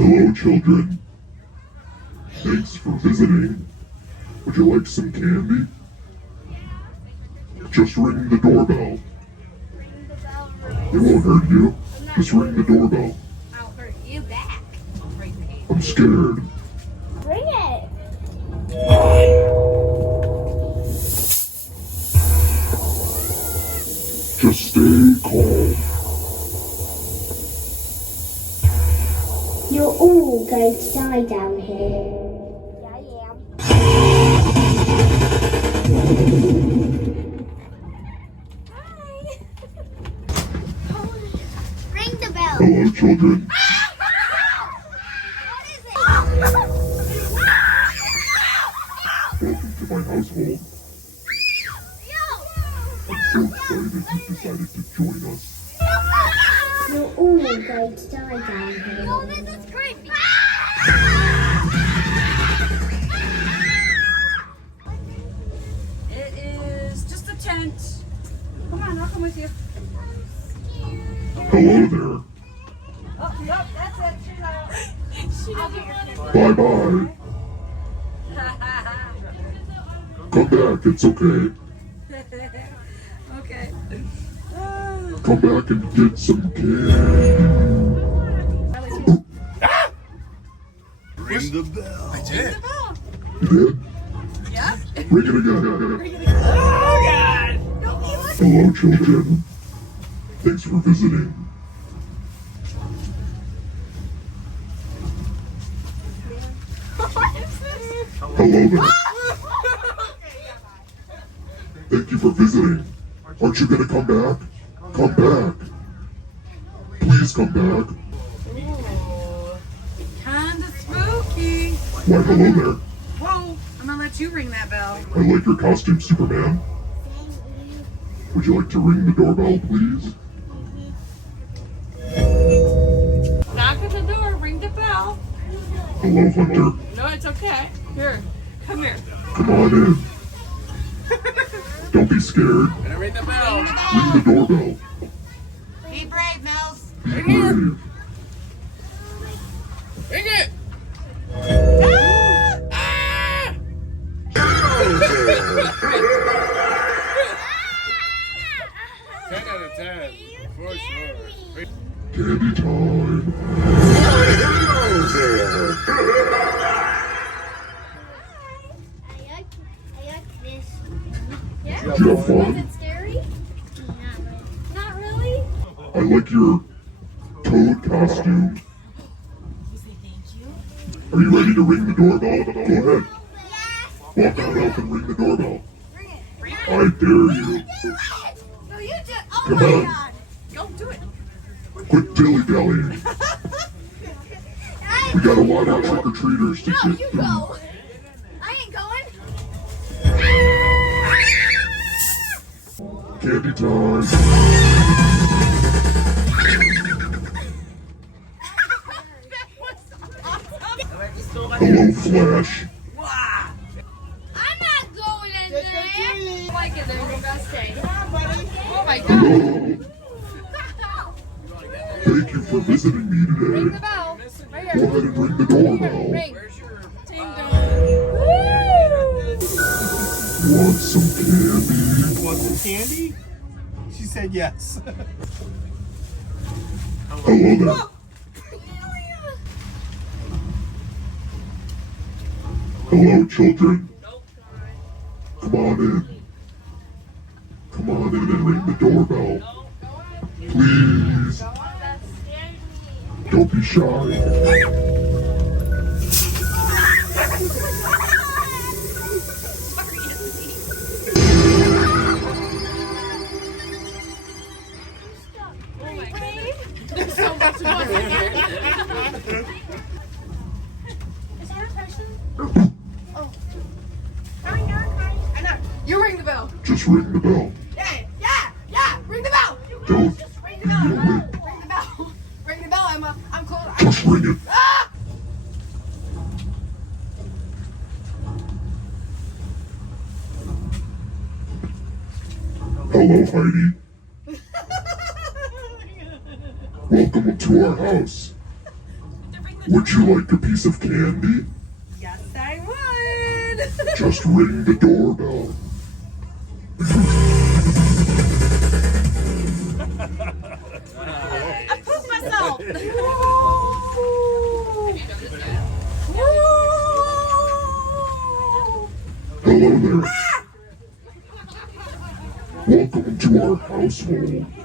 Hello, children. Thanks for visiting. Would you like some candy? Just ring the doorbell. Ring the bell. It won't hurt you. Just ring the doorbell. I'll hurt you back. I'm scared. Ring it. Just stay calm. You're all going to die down here. Yeah, I am. Hi. Ring the bell. Hello, children. What is it? Welcome to my household. I'm so excited you decided to join us. You're all going to die down here. Oh, this is creepy. It is just a tent. Come on, I'll come with you. Hello there. Oh, yep, that's it. She's out. Bye-bye. Come back, it's okay. Okay. Come back and get some candy. Ring the bell. I did. You did? Yep. Ring it again. Oh, God. Hello, children. Thanks for visiting. Hello there. Thank you for visiting. Aren't you gonna come back? Come back. Please come back. Ooh. Kinda spooky. Why, hello there. Whoa, I'm gonna let you ring that bell. I like your costume, Superman. Would you like to ring the doorbell, please? Knock at the door, ring the bell. Hello, Hunter. No, it's okay. Here, come here. Come on in. Don't be scared. Gonna ring the bell. Ring the doorbell. Be brave, Mills. Be brave. Ring it. Ah! 10 out of 10, for sure. Candy time. I like this. Did you have fun? Is it scary? Not really. I like your toad costume. Are you ready to ring the doorbell? Go ahead. Walk on up and ring the doorbell. I dare you. No, you do. Oh Come my on. God. Go do it. Quit dilly-dallying. We got a lot of trick-or-treaters to No, get you through. go. I ain't going. Candy time. Hello, Flash. Wow. I'm not going in there. I like it there. You gotta stay. Oh my God. Hello. Thank you for visiting me Ring the today. bell. Right Go here. ahead and ring the doorbell. Ring. Where's your Ding dong. Want some candy? Want some candy? She said yes. Hello there. Hello, children. Come on in. Come on in and ring the doorbell. Please. Don't be shy. There's so much more. Is that a person? Oh. I know. You ring the bell. Just ring the bell. Yeah. Ring the bell. Don't Ring be the a bell. whip. Ring the bell. Ring the bell, Emma. I'm close. Just ring it. Ah! Hello, Heidi. Welcome to our house. Ring Would you like a piece of candy? Yes, I would. Just ring the doorbell. I pooped myself. Hello there. Welcome to our household.